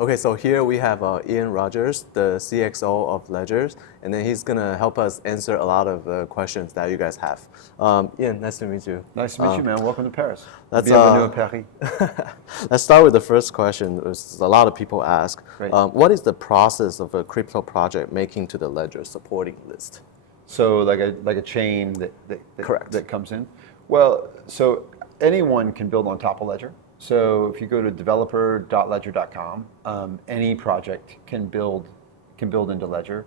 Okay, so here we have Ian Rogers, the CXO of Ledger, and then he's going to help us answer a lot of the questions that you guys have. Ian, nice to meet you. Nice to meet you, man. Welcome to Paris. Bienvenue à Paris. Let's start with the first question. A lot of people ask, Great. What is the process of a crypto project making to the Ledger supporting list? So like a chain that Correct. that comes in? Well, so anyone can build on top of Ledger. So if you go to developer.ledger.com, any project can build into Ledger.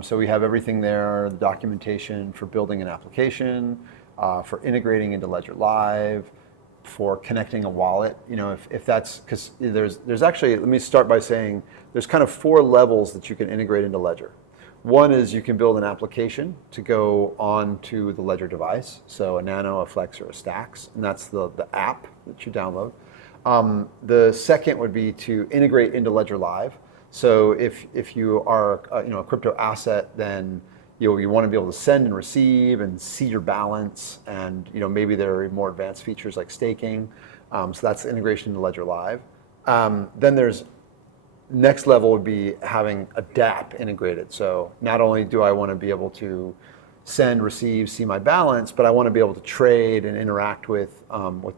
So we have everything there, the documentation for building an application, for integrating into Ledger Live, for connecting a wallet. You know, if that's, because there's actually, let me start by saying, there's kind of 4 levels that you can integrate into Ledger. One is you can build an application to go onto the Ledger device, so a Nano, a Flex, or a Stax, and that's the app that you download. The second would be to integrate into Ledger Live. So if you are a crypto asset, then you want to be able to send and receive and see your balance, and maybe there are more advanced features like staking. So that's integration into Ledger Live. Then there's next level would be having a dApp integrated. So not only do I want to be able to send, receive, see my balance, but I want to be able to trade and interact with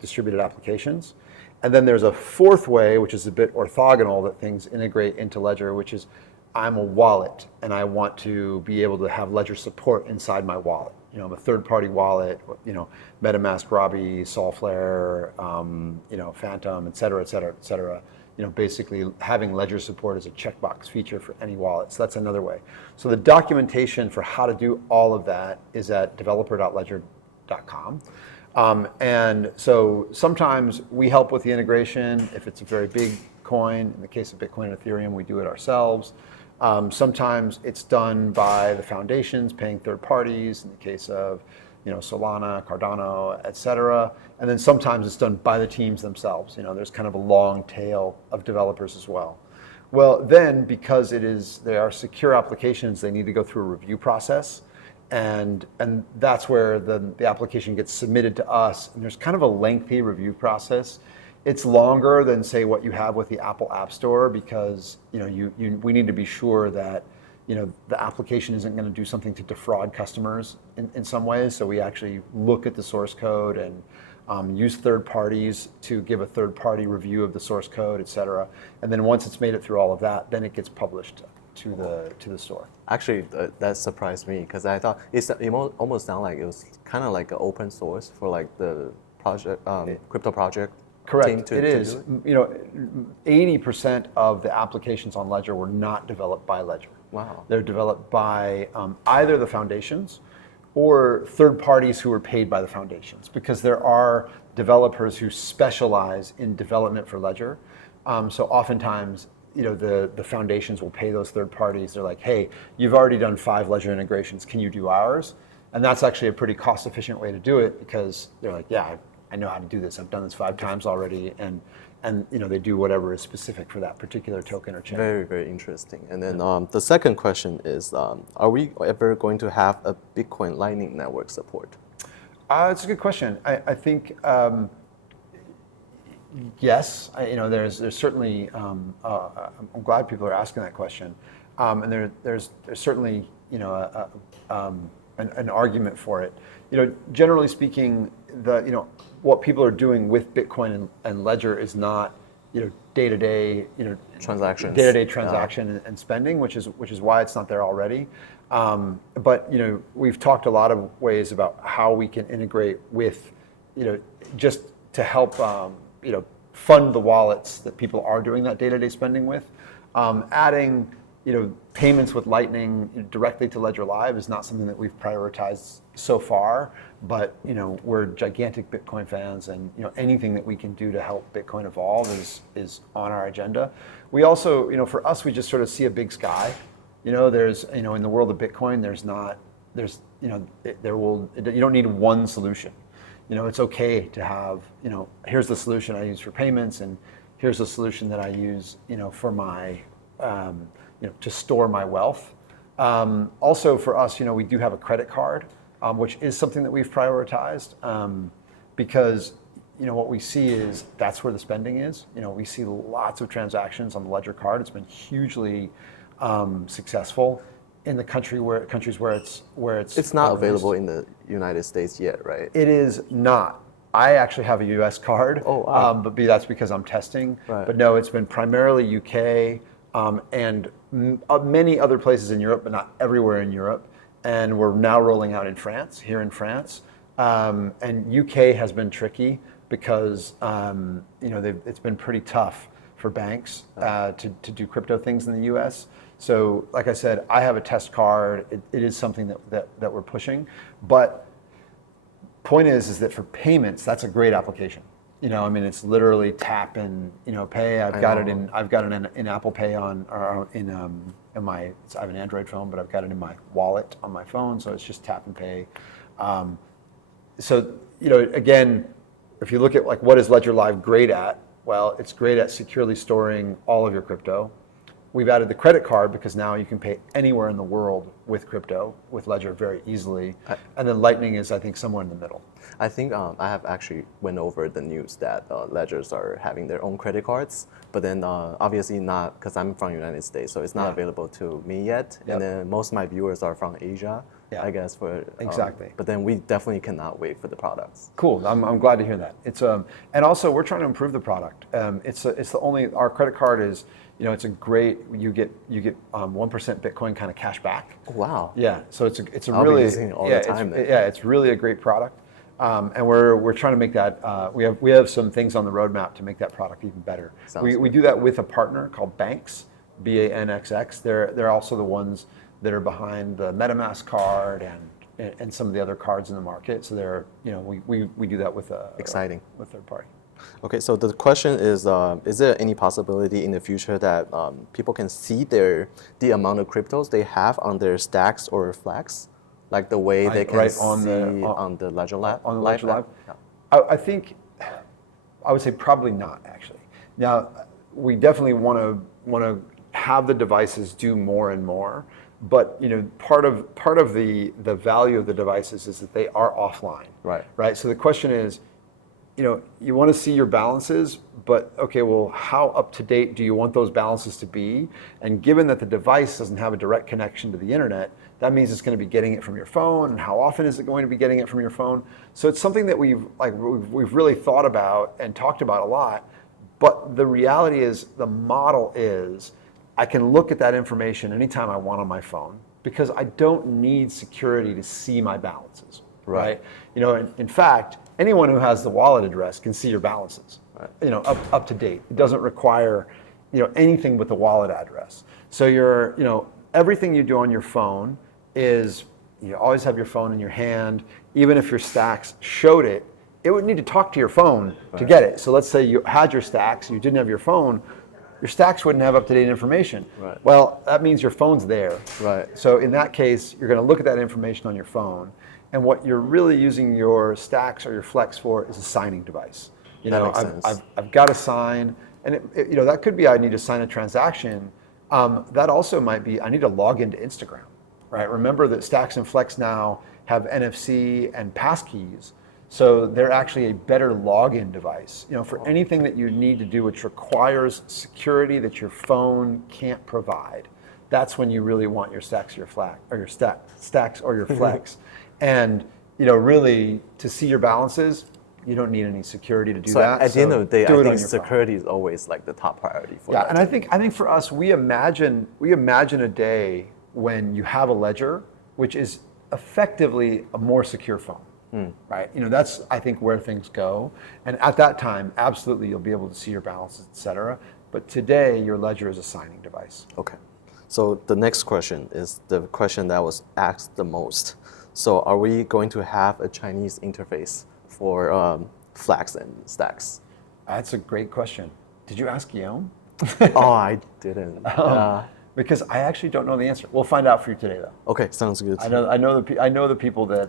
distributed applications. And then there's a fourth way, which is a bit orthogonal, that things integrate into Ledger, which is I'm a wallet and I want to be able to have Ledger support inside my wallet. I'm a third-party wallet, MetaMask, Robbie, Solflare, Phantom, et cetera, et cetera, et cetera. Basically having Ledger support as a checkbox feature for any wallet. So that's another way. So the documentation for how to do all of that is at developer.ledger.com. And so sometimes we help with the integration if it's a very big coin. In the case of Bitcoin and Ethereum, we do it ourselves. Sometimes it's done by the foundations paying third parties in the case of Solana, Cardano, et cetera. And then sometimes it's done by the teams themselves. There's kind of a long tail of developers as well. Well, then because they are secure applications, they need to go through a review process. And that's where the application gets submitted to us. And there's kind of a lengthy review process. It's longer than, say, what you have with the Apple App Store because we need to be sure that the application isn't going to do something to defraud customers in some ways. So we actually look at the source code and use third parties to give a third party review of the source code, et cetera. And then once it's made it through all of that, then it gets published to the store. Actually, that surprised me because I thought it almost sounded like it was kind of like an open source for like the project, crypto project. Correct. It is. 80% of the applications on Ledger were not developed by Ledger. Wow. They're developed by either the foundations or third parties who are paid by the foundations, because there are developers who specialize in development for Ledger. So oftentimes, the foundations will pay those third parties. They're like, hey, you've already done 5 Ledger integrations. Can you do ours? And that's actually a pretty cost-efficient way to do it because they're like, yeah, I know how to do this. I've done this 5 times already, and they do whatever is specific for that particular token or chain. Very, very interesting. And then the second question is, are we ever going to have a Bitcoin Lightning Network support? It's a good question. I think yes. There's certainly. I'm glad people are asking that question, and there's certainly an argument for it. Generally speaking, what people are doing with Bitcoin and Ledger is not day-to-day transactions, transaction and spending, which is why it's not there already. But we've talked a lot of ways about how we can integrate with just to help fund the wallets that people are doing that day-to-day spending with. Adding payments with Lightning directly to Ledger Live is not something that we've prioritized so far, but we're gigantic Bitcoin fans, and anything that we can do to help Bitcoin evolve is on our agenda. We also, for us, we just sort of see a big sky. There's in the world of Bitcoin, you don't need one solution. It's okay to have here's the solution I use for payments, and here's the solution that I use for my to store my wealth. Also for us, we do have a credit card, which is something that we've prioritized because what we see is that's where the spending is. We see lots of transactions on the Ledger card. It's been hugely successful in the countries where it's not available in the United States yet, right? It is not. I actually have a U.S. card, but that's because I'm testing. Right. But no, it's been primarily U.K. And many other places in Europe, but not everywhere in Europe. And we're now rolling out in France, here in France. And UK has been tricky because it's been pretty tough for banks to do crypto things in the US. So, like I said, I have a test card. It is something that we're pushing. But point is that for payments, that's a great application. It's literally tap and pay. I've got it in Apple Pay I have an Android phone, but I've got it in my wallet on my phone, so it's just tap and pay. So again, if you look at like what is Ledger Live great at? Well, it's great at securely storing all of your crypto. We've added the credit card because now you can pay anywhere in the world with crypto, with Ledger very easily. And then Lightning is, I think, somewhere in the middle. I think I have actually went over the news that Ledgers are having their own credit cards, but then obviously not, because I'm from the United States, so it's not available to me yet. Yep. And then most of my viewers are from Asia, I guess. Exactly. But then we definitely cannot wait for the products. Cool. I'm glad to hear that. It's and also we're trying to improve the product. It's the only, our credit card is, it's a great, you get 1% Bitcoin kind of cash back. Wow. Yeah. So it's a I'll really be using it all the time then. It's really a great product. And we're trying to make that. We have some things on the roadmap to make that product even better. We do that with a partner called Banks, BANXX. They're also the ones that are behind the MetaMask card and some of the other cards in the market. So they're we do that with exciting with third party. Okay, so the question is there any possibility in the future that people can see the amount of cryptos they have on their Stax or Flex? Like the way they can see on the Ledger Live? On the Ledger Live? Yeah. I think, I would say probably not, actually. Now, we definitely want to have the devices do more and more, but part of the value of the devices is that they are offline. Right? So the question is, you want to see your balances, but okay, well, how up to date do you want those balances to be? And given that the device doesn't have a direct connection to the internet, that means it's going to be getting it from your phone, and how often is it going to be getting it from your phone? So it's something that we've really thought about and talked about a lot, but the reality is, the model is, I can look at that information anytime I want on my phone, because I don't need security to see my balances, right? In fact, anyone who has the wallet address can see your balances, up to date. It doesn't require, anything but the wallet address. So everything you do on your phone is, you always have your phone in your hand. Even if your Stax showed it, it would need to talk to your phone to get it. So let's say you had your Stax, you didn't have your phone, your Stax wouldn't have up-to-date information. Well, that means your phone's there. So in that case, you're going to look at that information on your phone, and what you're really using your Stax or your Flex for is a signing device. I've got to sign, and that could be I need to sign a transaction. That also might be I need to log into Instagram, right? Remember that Stax and Flex now have NFC and passkeys, so they're actually a better login device. For anything that you need to do which requires security that your phone can't provide, that's when you really want your Stax or your Flex, or your Stax or your Flex. And really to see your balances, you don't need any security to do that. At the end of the day, I think security is always like the top priority for that. And I think for us, we imagine a day when you have a Ledger, which is effectively a more secure phone, right? That's I think where things go. And at that time, absolutely, you'll be able to see your balances, et cetera. But today, your Ledger is a signing device. Okay. So the next question is the question that was asked the most. So are we going to have a Chinese interface for Flex and Stax? That's a great question. Did you ask Guillaume? Oh, I didn't. Because I actually don't know the answer. We'll find out for you today, though. Okay, sounds good. I know the people that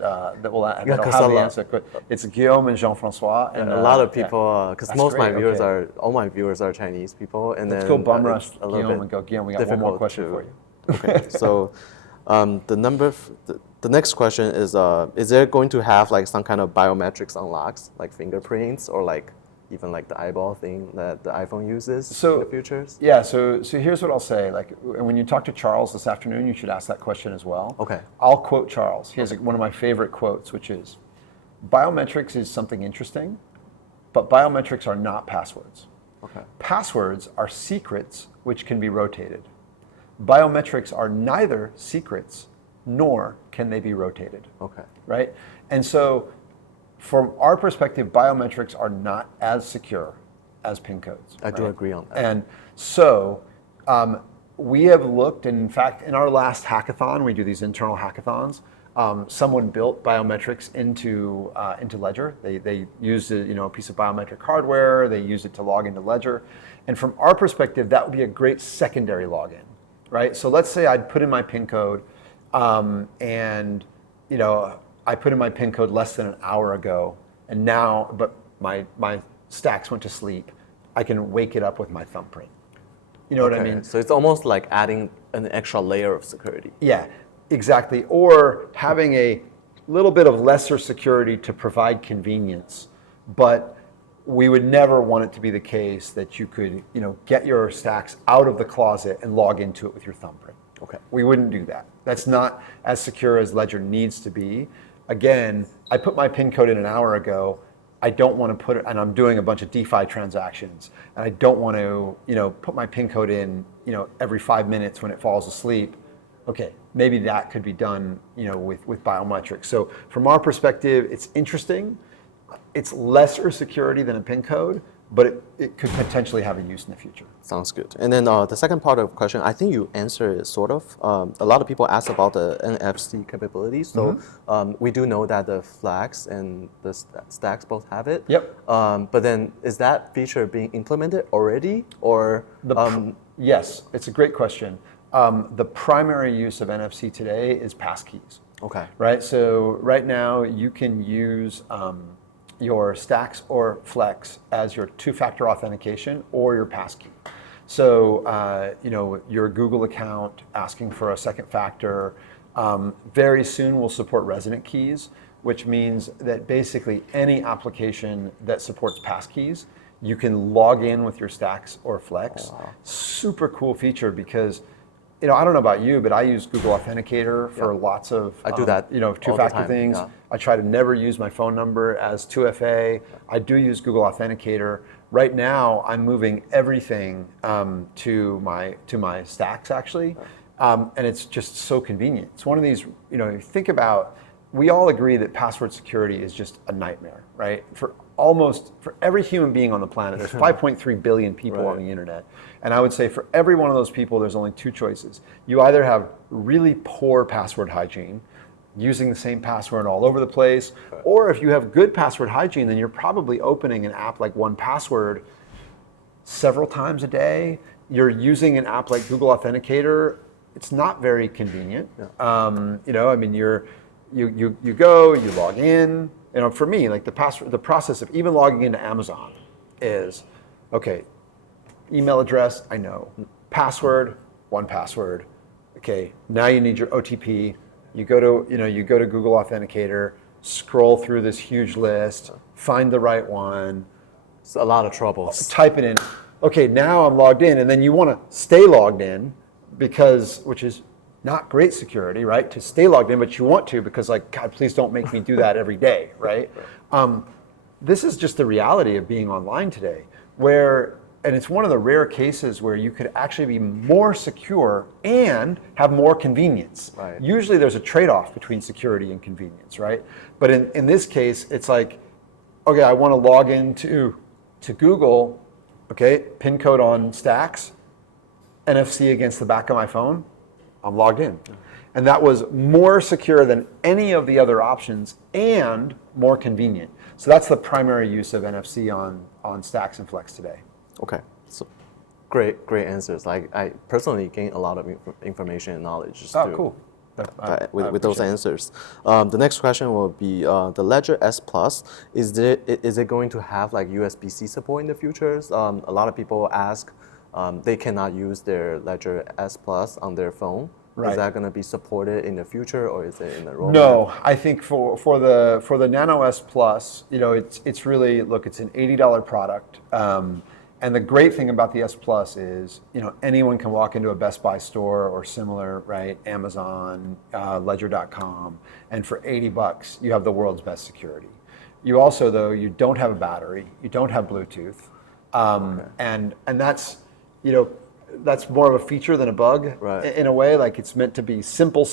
will have the answer. It's Guillaume and Jean-François, and a lot of people. Because all my viewers are Chinese people, and let's go bum rush Guillaume and go. Guillaume, we got one more question for you. Okay, so The next question is there going to have like some kind of biometrics unlocks, like fingerprints or like even like the eyeball thing that the iPhone uses in the futures? Yeah, so here's what I'll say. Like when you talk to Charles this afternoon, you should ask that question as well. Okay. I'll quote Charles. He has one of my favorite quotes, which is, biometrics is something interesting, but biometrics are not passwords. Okay. Passwords are secrets which can be rotated. Biometrics are neither secrets nor can they be rotated. Okay. Right? And so from our perspective, biometrics are not as secure as PIN codes. I do agree on that. And so we have looked, and in fact, in our last hackathon, we do these internal hackathons. Someone built biometrics into Ledger. They used a piece of biometric hardware. They used it to log into Ledger. And from our perspective, that would be a great secondary login, right? So let's say I'd put in my PIN code, and I put in my PIN code less than an hour ago, and now, but my Stax went to sleep. I can wake it up with my thumbprint. You know what I mean? So it's almost like adding an extra layer of security. Yeah, exactly. Or having a little bit of lesser security to provide convenience, but we would never want it to be the case that you could, get your Stax out of the closet and log into it with your thumbprint. Okay. We wouldn't do that. That's not as secure as Ledger needs to be. Again, I put my PIN code in an hour ago. I don't want to put it, and I'm doing a bunch of DeFi transactions, and I don't want to, put my PIN code in, every 5 minutes when it falls asleep. Okay, maybe that could be done, with biometrics. So from our perspective, it's interesting. It's lesser security than a PIN code, but it could potentially have a use in the future. Sounds good. And then the second part of the question, I think you answered it sort of. A lot of people ask about the NFC capabilities. So we do know that the Flex and the Stax both have it. Yep. But then is that feature being implemented already, or? Yes, it's a great question. The primary use of NFC today is passkeys. Okay. Right. So right now you can use your Stax or Flex as your two-factor authentication or your passkey. So, your Google account asking for a second factor. Very soon we'll support resident keys, which means that basically any application that supports passkeys, you can log in with your Stax or Flex. Oh, wow. Super cool feature because, I don't know about you, but I use Google Authenticator for lots of I do that two-factor things. Yeah. I try to never use my phone number as 2FA. I do use Google Authenticator. Right now, I'm moving everything to my Stax actually, and it's just so convenient. It's one of these, think about. We all agree that password security is just a nightmare, right? For every human being on the planet, there's 5.3 billion people on the internet. And I would say for every one of those people, there's only two choices. You either have really poor password hygiene, using the same password all over the place, or if you have good password hygiene, then you're probably opening an app like 1Password several times a day. You're using an app like Google Authenticator. It's not very convenient. Yeah. You go, you log in. For me, like the process of even logging into Amazon is, okay, email address, I know. Password, 1Password. Okay, now you need your OTP. You go to Google Authenticator, scroll through this huge list, find the right one. It's a lot of troubles. Type it in. Okay, now I'm logged in, and then you want to stay logged in which is not great security, right? To stay logged in, but you want to because, like, God, please don't make me do that every day, right? This is just the reality of being online today, and it's one of the rare cases where you could actually be more secure and have more convenience. Right. Usually there's a trade-off between security and convenience, right? But in this case, it's like, okay, I want to log into Google, okay, PIN code on Stax, NFC against the back of my phone, I'm logged in. And that was more secure than any of the other options and more convenient. So that's the primary use of NFC on Stax and Flex today. Okay, so great answers. Like I personally gained a lot of information and knowledge. Cool. With those answers. The next question will be the Ledger S Plus. Is it going to have like USB-C support in the future? A lot of people ask they cannot use their Ledger S Plus on their phone Right. Is that going to be supported in the future, or is it in the roadmap? No, I think for the Nano S Plus, it's really, look, it's an $80 product. And the great thing about the S Plus is, anyone can walk into a Best Buy store or similar, right? Amazon, Ledger.com, and for $80, you have the world's best security. You also, though, you don't have a battery, you don't have Bluetooth, and that's, that's more of a feature than a bug, right, in a way. Like, it's meant to be simple.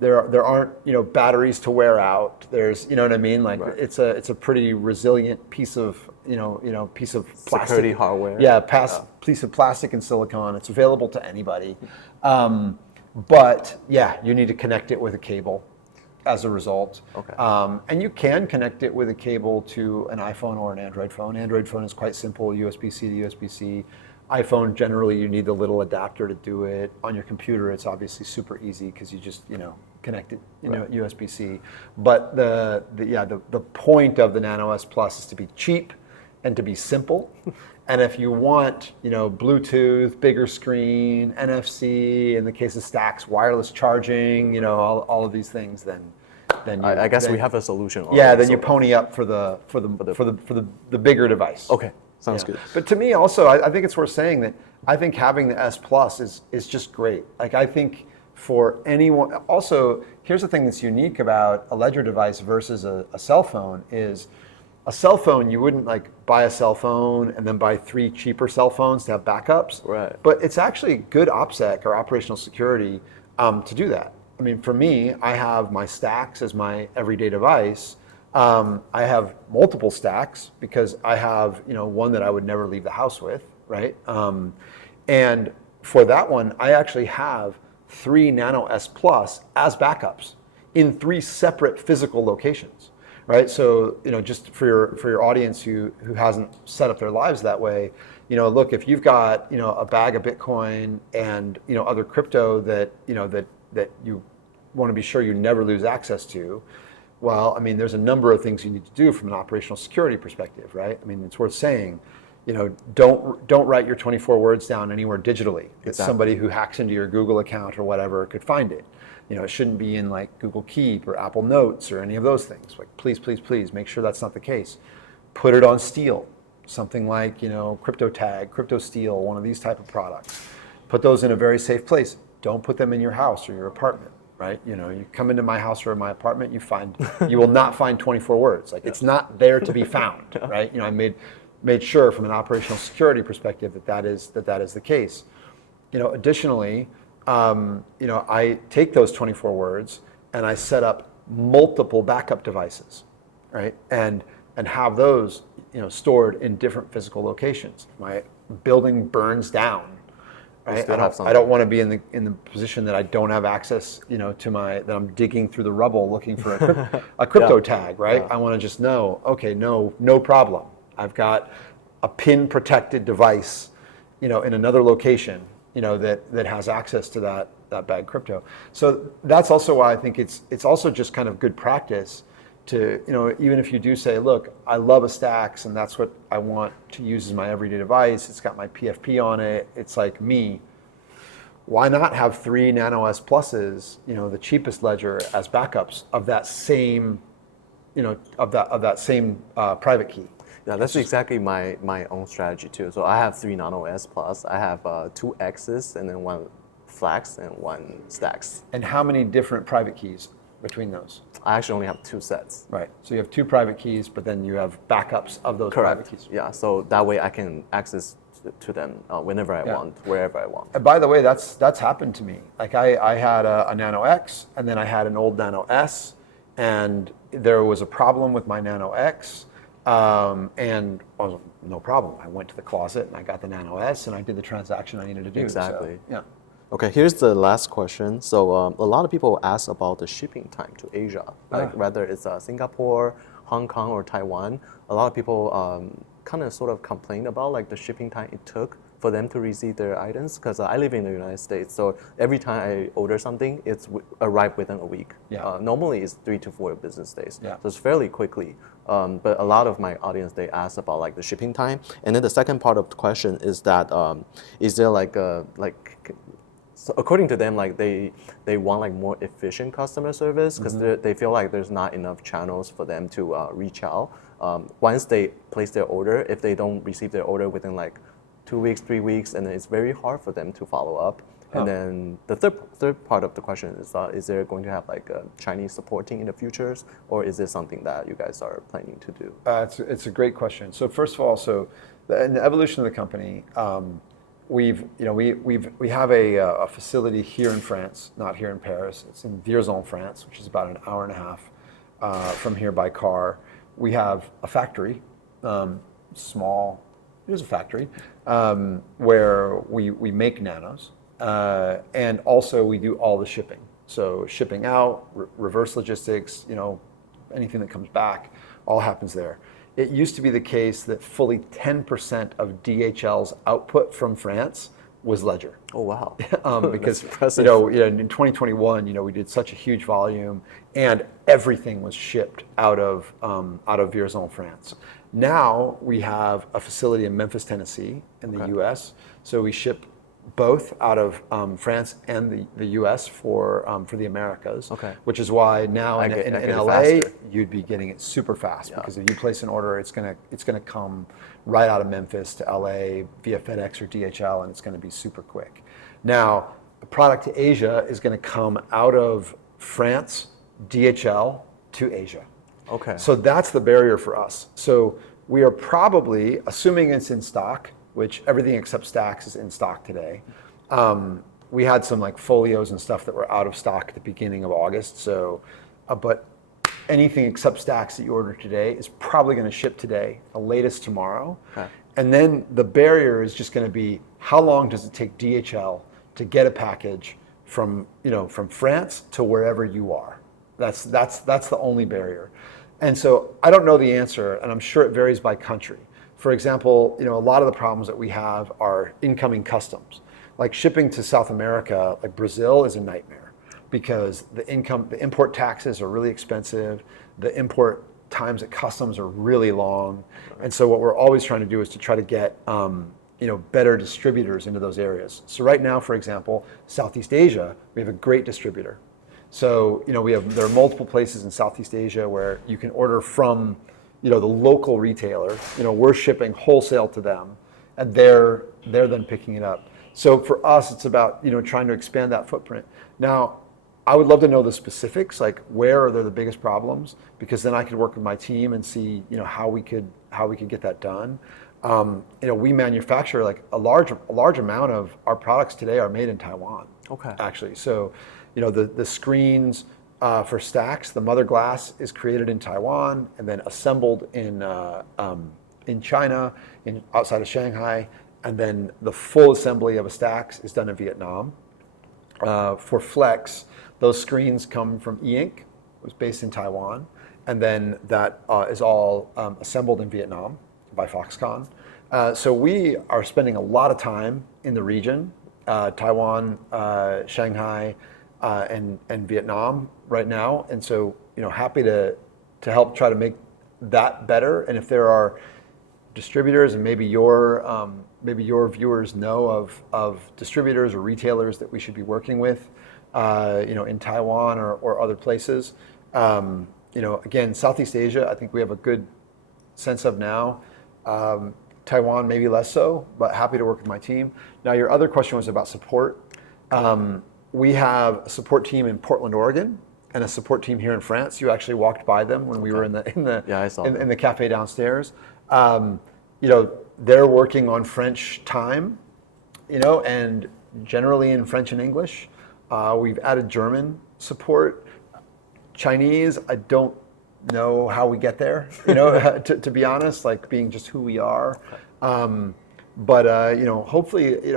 There aren't batteries to wear out. There's what I mean. Like, right, it's a pretty resilient piece of piece of plastic. Security hardware. Yeah, piece of plastic and silicon. It's available to anybody, but yeah, you need to connect it with a cable. As a result, okay. And you can connect it with a cable to an iPhone or an Android phone. Android phone is quite simple, USB-C to USB-C. iPhone, generally, you need the little adapter to do it. On your computer, it's obviously super easy because you just connect it, right, USB-C. But the point of the Nano S Plus is to be cheap and to be simple. And if you want, Bluetooth, bigger screen, NFC, in the case of Stax, wireless charging, all of these things, then I guess we have a solution. Yeah, then you pony up for the bigger device. Okay, sounds good. But to me, also, I think it's worth saying that I think having the S Plus is just great. Like, I think for anyone, also, here's the thing that's unique about a Ledger device versus a cell phone is, a cell phone, you wouldn't buy a cell phone and then buy 3 cheaper cell phones to have backups. Right. But it's actually good OPSEC or operational security to do that. I mean, for me, I have my Stax as my everyday device. I have multiple Stax because I have one that I would never leave the house with, right? And for that one, I actually have 3 Nano S Plus as backups in 3 separate physical locations. Right, so just for your audience who hasn't set up their lives that way, look, if you've got a bag of Bitcoin and other crypto that that you want to be sure you never lose access to, well, I mean, there's a number of things you need to do from an operational security perspective, right? I mean, it's worth saying, don't write your 24 words down anywhere digitally. That somebody who hacks into your Google account or whatever could find it. It shouldn't be in Google Keep or Apple Notes or any of those things. Please make sure that's not the case. Put it on Steel, something like CryptoTag, CryptoSteel, one of these type of products. Put those in a very safe place. Don't put them in your house or your apartment, right? You come into my house or my apartment, you will not find 24 words. It's not there to be found, right? I made sure from an operational security perspective that is the case. Additionally, I take those 24 words and I set up multiple backup devices, right? And have those, stored in different physical locations. My building burns down, right? I don't want to be in the position that I don't have access, that I'm digging through the rubble looking for a crypto tag, right? Yeah. I want to just know, okay, no problem. I've got a pin protected device, in another location, that has access to that bag crypto. So that's also why I think it's also just kind of good practice to, even if you do say, look, I love a Stax and that's what I want to use as my everyday device. It's got my PFP on it. It's like me. Why not have 3 Nano S Pluses, the cheapest ledger, as backups of that same, of that same private key? Yeah, that's exactly my own strategy too. So I have 3 Nano S Plus. I have 2 X's and then 1 Flex and 1 Stax. And how many different private keys between those? I actually only have 2 sets. Right. So you have 2 private keys, but then you have backups of those Correct. private keys. Yeah. So that way I can access to them whenever I want, wherever I want. And by the way, that's happened to me. Like I had a Nano X, and then I had an old Nano S, and there was a problem with my Nano X. And no problem. I went to the closet and I got the Nano S and I did the transaction I needed to do. Exactly. So, yeah. Okay, here's the last question. So a lot of people ask about the shipping time to Asia, whether it's Singapore, Hong Kong, or Taiwan. A lot of people kind of sort of complain about the shipping time it took for them to receive their items, because I live in the United States, so every time I order something, it's arrived within a week. Yeah. Normally it's 3 to 4 business days, yeah. So it's fairly quickly. But a lot of my audience, they ask about the shipping time, and then the second part of the question is that is there So according to them, like they want like more efficient customer service because they feel like there's not enough channels for them to reach out. Once they place their order, if they don't receive their order within like 2 weeks, 3 weeks, and then it's very hard for them to follow up. And then the third part of the question is there going to have like a Chinese support team in the futures, or is this something that you guys are planning to do? It's a great question. So first of all, in the evolution of the company, we have a facility here in France, not here in Paris. It's in Vierzon, France, which is about an hour and a half from here by car. We have a factory, small. It is a factory where we make nanos. And also we do all the shipping. So shipping out, reverse logistics, anything that comes back, all happens there. It used to be the case that fully 10% of DHL's output from France was Ledger. Oh wow! Because in 2021, we did such a huge volume, and everything was shipped out of Vierzon, France. Now we have a facility in Memphis, Tennessee, in the U.S. So we ship both out of France and the U.S. for the Americas, which is why now in LA you'd be getting it super fast because if you place an order, it's gonna come right out of Memphis to LA via FedEx or DHL, and it's gonna be super quick. Now, the product to Asia is gonna come out of France, DHL to Asia. Okay. So that's the barrier for us. So we are probably, assuming it's in stock, which everything except Stax is in stock today. We had some like folios and stuff that were out of stock at the beginning of August. So, but anything except Stax that you order today is probably going to ship today, the latest tomorrow. And then the barrier is just going to be how long does it take DHL to get a package from France to wherever you are. That's the only barrier. And so I don't know the answer, and I'm sure it varies by country. For example, a lot of the problems that we have are incoming customs. Like shipping to South America, like Brazil, is a nightmare because the import taxes are really expensive. The import times at customs are really long. And so what we're always trying to do is to try to get better distributors into those areas. So right now, for example, Southeast Asia, we have a great distributor. So there are multiple places in Southeast Asia where you can order from the local retailer. We're shipping wholesale to them, and they're then picking it up. So for us, it's about trying to expand that footprint. Now, I would love to know the specifics, like where are there the biggest problems, because then I could work with my team and see how we could get that done. We manufacture like a large amount of our products today are made in Taiwan. Okay. Actually, so the screens. For Stax, the mother glass is created in Taiwan and then assembled in China, outside of Shanghai, and then the full assembly of a Stax is done in Vietnam. For Flex, those screens come from E-Ink, was based in Taiwan, and then that is all assembled in Vietnam by Foxconn. So we are spending a lot of time in the region, Taiwan, Shanghai, and Vietnam right now, and so happy to help try to make that better. And if there are distributors, and maybe your viewers know of distributors or retailers that we should be working with, in Taiwan or other places, again, Southeast Asia, I think we have a good sense of now. Taiwan maybe less so, but happy to work with my team. Now, your other question was about support. We have a support team in Portland, Oregon, and a support team here in France. You actually walked by them when we were in the cafe downstairs. They're working on French time, and generally in French and English. We've added German support. Chinese, I don't know how we get there, to be honest, like being just who we are. But hopefully,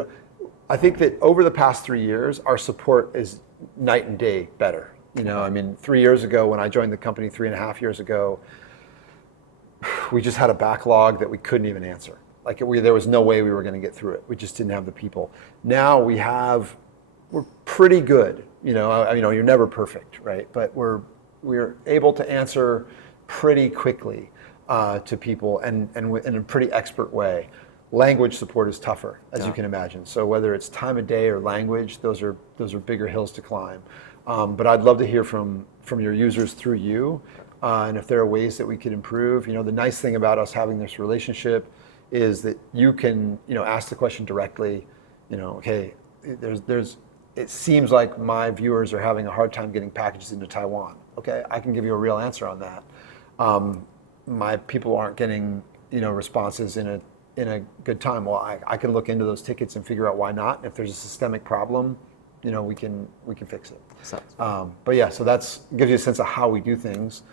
I think that over the past 3 years, our support is night and day better. 3 years ago when I joined the company, 3.5 years ago, we just had a backlog that we couldn't even answer. Like there was no way we were going to get through it. We just didn't have the people. Now we're pretty good. You're never perfect, right? But we're able to answer pretty quickly to people and in a pretty expert way. language support is tougher, as you can imagine. So whether it's time of day or language, those are bigger hills to climb. But I'd love to hear from your users through you, and if there are ways that we could improve. You know, the nice thing about us having this relationship is that you can, you know, ask the question directly. You know, okay, it seems like my viewers are having a hard time getting packages into Taiwan. Okay, I can give you a real answer on that. My people aren't getting, you know, responses in a good time. Well, I can look into those tickets and figure out why not. And if there's a systemic problem, you know, we can fix it. But yeah, so that's gives you a sense of how we do things.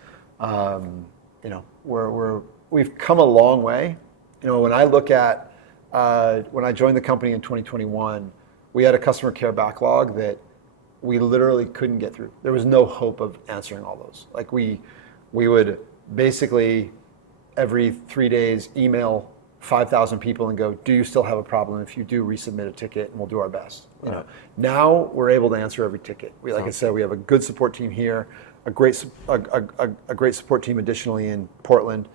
You know, we've come a long way. You know, when I look at when I joined the company in 2021, we had a customer care backlog that we literally couldn't get through. There was no hope of answering all those. Like we would basically every 3 days email 5,000 people and go, do you still have a problem? If you do, resubmit a ticket and we'll do our best. You know, now we're able to answer every ticket. Like I said, we have a good support team here, a great support team additionally in Portland,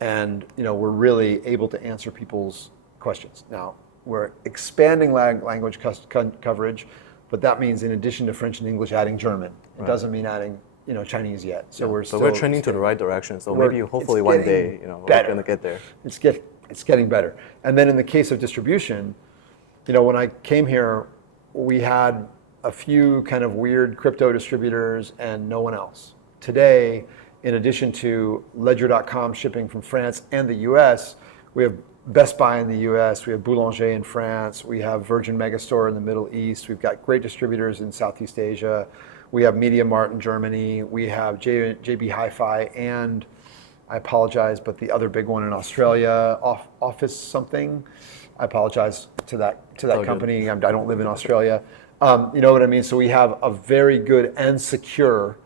and you know, we're really able to answer people's questions. Now, we're expanding language coverage, but that means in addition to French and English, adding German. It doesn't mean adding, you know, Chinese yet. So we're trending to the right direction. So maybe hopefully one day, you know, we're going to get there. It's getting better. And then in the case of distribution, you know, when I came here, we had a few kind of weird crypto distributors and no one else. Today, in addition to Ledger.com shipping from France and the US, we have Best Buy in the US, we have Boulanger in France, we have Virgin Megastore in the Middle East, we've got great distributors in Southeast Asia, we have MediaMart in Germany, we have JB Hi-Fi, and I apologize, but the other big one in Australia, Office something, I apologize to that company, I don't live in Australia. You know what I mean? So we have a very good and secure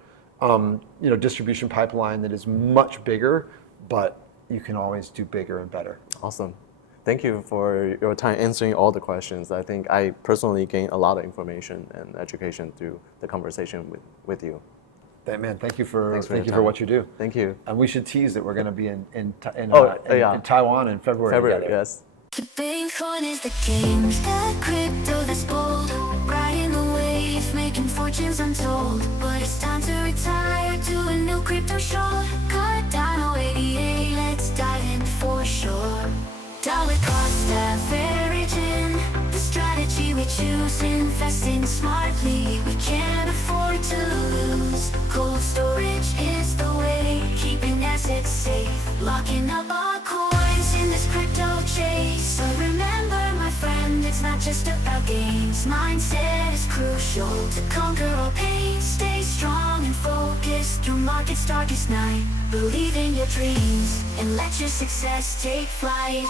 you know, distribution pipeline that is much bigger, but you can always do bigger and better. Awesome. Thank you for your time answering all the questions. I think I personally gained a lot of information and education through the conversation with you. Man, thank you for what you do. Thank you. And we should tease that we're going to be in Taiwan in February together. Yes. The Bitcoin is the game, that crypto that's bold, riding the wave, making fortunes untold. But it's time to retire to a new crypto show. Cardano 88, let's dive in for sure. Dollar cost averaging, the strategy we choose, investing smartly, we can't afford to lose. Cold storage is the way, keeping assets safe, locking up our coins in this crypto chase. So remember, my friend, it's not just about games. Mindset is crucial to conquer all pain. Stay strong and focused through market's darkest night. Believe in your dreams and let your success take flight.